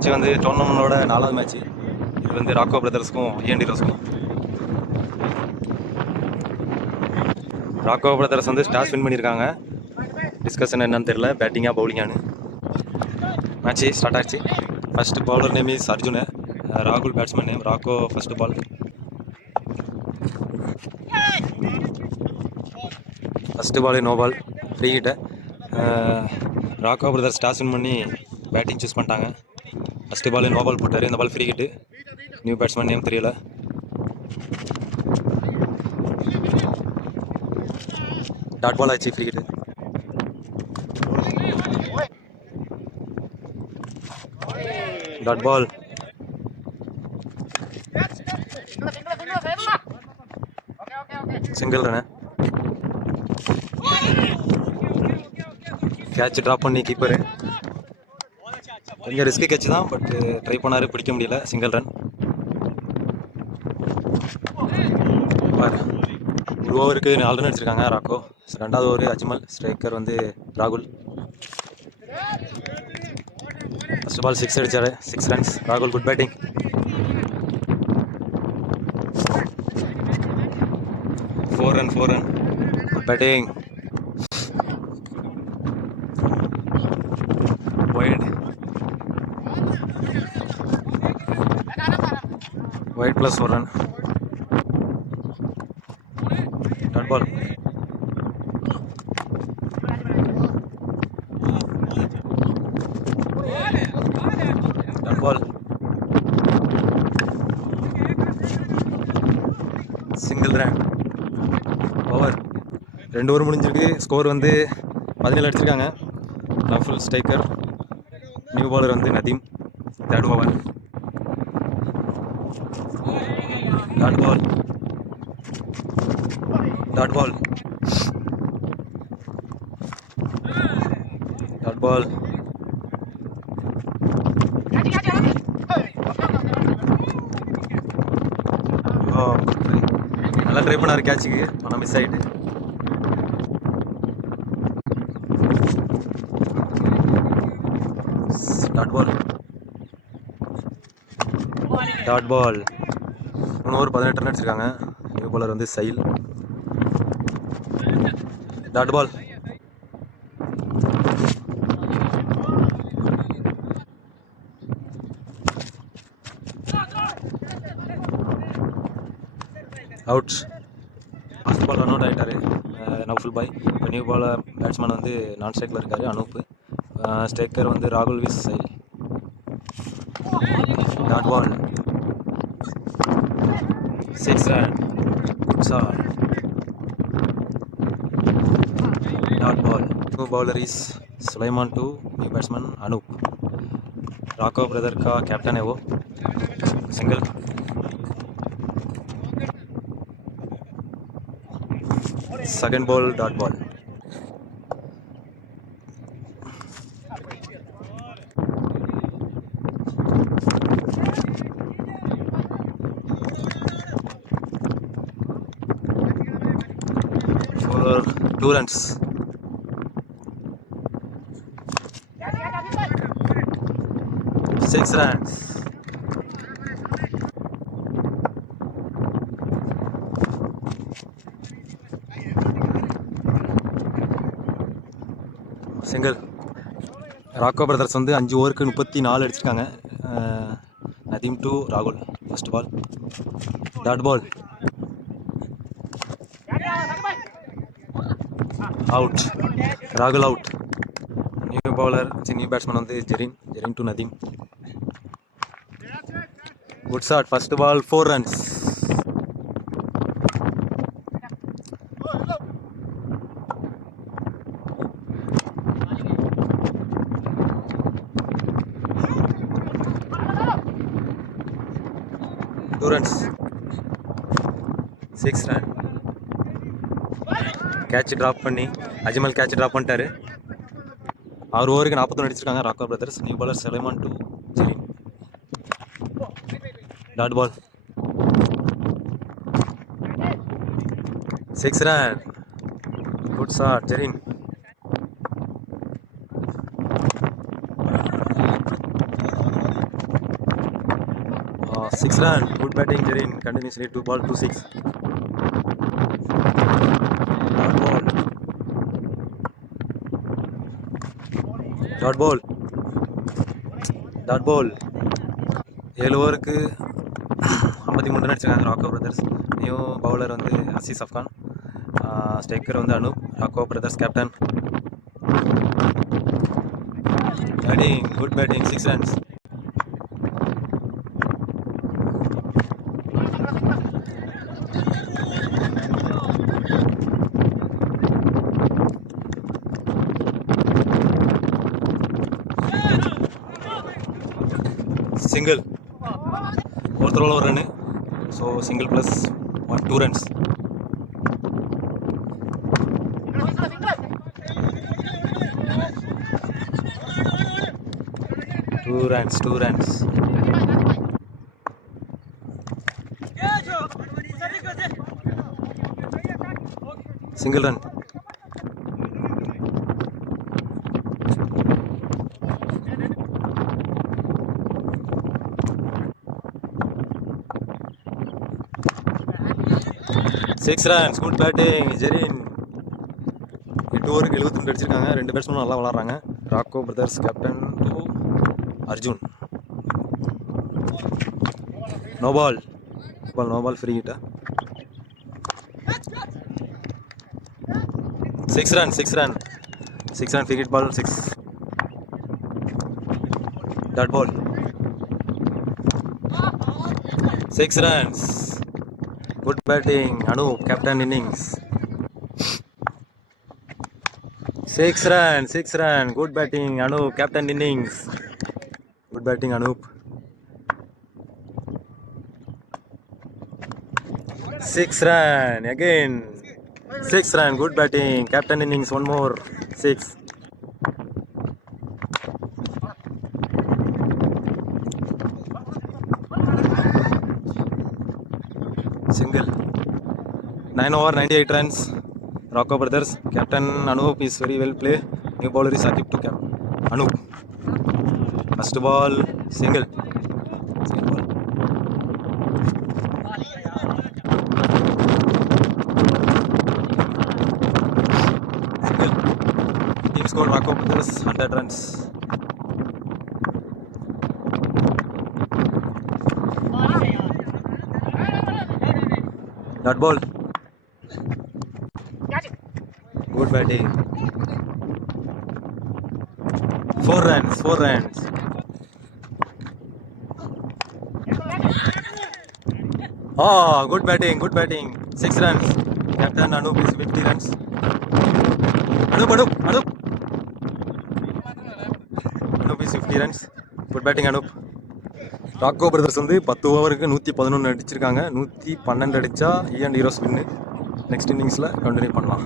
இது வந்து டோர்னமெண்டோட 4வது மேட்ச். இது வந்து ராக்கோ பிரதர்ஸ்க்கும் ஏஎன்டி ரோஸ்க்கும். ராக்கோ பிரதர்ஸ் வந்து டாஸ் வின் பண்ணியிருக்காங்க. டிஸ்கஷன் என்னன்னு தெரியல, பேட்டிங்கா பவுலிங்கானு. மேட்ச் ஸ்டார்ட் ஆச்சு. First bowler name is Arjun, ராகுல் batsman name. Rocco first ball. First ball no ball, free hit. Rocco Brothers toss win பண்ணி பேட்டிங் சூஸ் பண்ணிட்டாங்க. ஃபர்ஸ்ட் பால் நோ பால் போட்டார், இந்த ball free hit. New batsman name தெரியல. Dot ball ஆச்சு, free hit. Dot ball. Single run. Catch drop பண்ணி கீப்பரு. கொஞ்சம் risk catch தான், but try பண்ணாரு, பிடிக்க முடியல. Single run. ஒரு ஓவருக்கு 4 ரன் அடிச்சிருக்காங்க ராக்கோ. ரெண்டாவது ஓவர் அஜ்மல், ஸ்ட்ரைக்கர் வந்து ராகுல். ஃபர்ஸ்ட் பால் 6 அடிச்சாரு, 6 ரன்ஸ். ராகுல் good batting. Four run good batting. Wide plus 4 run. Dot ball. Dot ball. Single run. Over. 2 over முடிஞ்சிருக்கு. ஸ்கோர் வந்து 17 அடிச்சிருக்காங்க. நஃபுல் ஸ்ட்ரைக்கர். நியூ பாலர் வந்து Nadeem. Third over. Dot ball. Dot ball. Dot ball. நல்லா try பண்ணாரு கேட்சுக்கு, ஆனால் மிஸ் ஆகிட்டு. Dot ball. Dot ball. 3 over 18 run அடிச்சிருக்காங்க. நியூ பாலர் வந்து சைல். Dot ball. Out. First ball run out ஆகிட்டாரு நஃபுல் பாய். இப்போ நியூ பாலர் பேட்ஸ்மேன் வந்து நான் ஸ்ட்ரைக்கில் இருக்காரு, அனூப். ஸ்ட்ரைக்கர் வந்து ராகுல் விஸ் சைல். Dot ball. 6 run. Good shot. Dot ball. New bowler is Sulaiman to new batsman Anup. Rocco brother का कैप्टन है वो. Single. Second ball dot ball. For 2 runs. Six runs. Single. ராக்கோ பிரதர்ஸ் வந்து 5 ஓவருக்கு 34 அடிச்சிருக்காங்க. நதீம் டு ராகுல். First ball. Dot ball. Out. ராகுல் out. New bowler new batsman வந்து ஜெரின் டு Nadeem. Good shot. First ball 4 runs. Two runs. 6 run. Catch drop பண்ணி Ajmal catch drop பண்ணிட்டாரு. 6 ஓவருக்கு 41 அடிச்சிருக்காங்க ராக்கோ பிரதர்ஸ். நியூ பாலர் சுலைமான் டு Jerin. Dot ball. 6 run. Good shot, Jerin. 6 run. Good batting, Jarin. Continuously 2 ball, 2 6. Dot ball. Dot ball. 7 ஓவருக்கு 53 ரன் அடிச்சிருக்காங்க ராக்கோ brothers. New bowler வந்து அசீஸ் Afghan, striker வந்து Anoop. Rocco Brothers captain. Batting, good batting, 6 runs. Single. ஒரு த்ரோவில் ஒரு ரன்னு. So single plus 2 runs. Two runs. Single run. Six runs. Good batting, Jarin. 8 ஓவருக்கு 72 அடிச்சிருக்காங்க. 2 பேட்ஸ்மேனும் நல்லா விளாட்றாங்க. Rocco Brothers captain to Arjun. No ball. No ball, free ஹிட்டா. 6 run. 6 run, free hit ball, 6. Dot ball. 6 runs. Good batting, Anup, captain innings. 6 runs. Good batting, Anup, captain innings. Good batting, Anup. 6 run again. 6 run. Good batting, captain innings. One more. 6. Single. 9 over 98 runs. Rocco brothers. Captain Anup is very well played. New bowler is Akib to cap. Anup. First ball, single. Single ball. Single. Team score Rocco brothers 100 runs. Dot ball. Good batting. 4 runs. Oh, good batting. 6 runs. Captain Anup is 50 runs. Anup is 50 runs. Good batting, Anup. Rocco Brothers வந்து 10 ஓவருக்கு 111 அடிச்சிருக்காங்க. 112 அடித்தா E and Heroes win. Next இன்னிங்ஸில் continue பண்ணலாம்.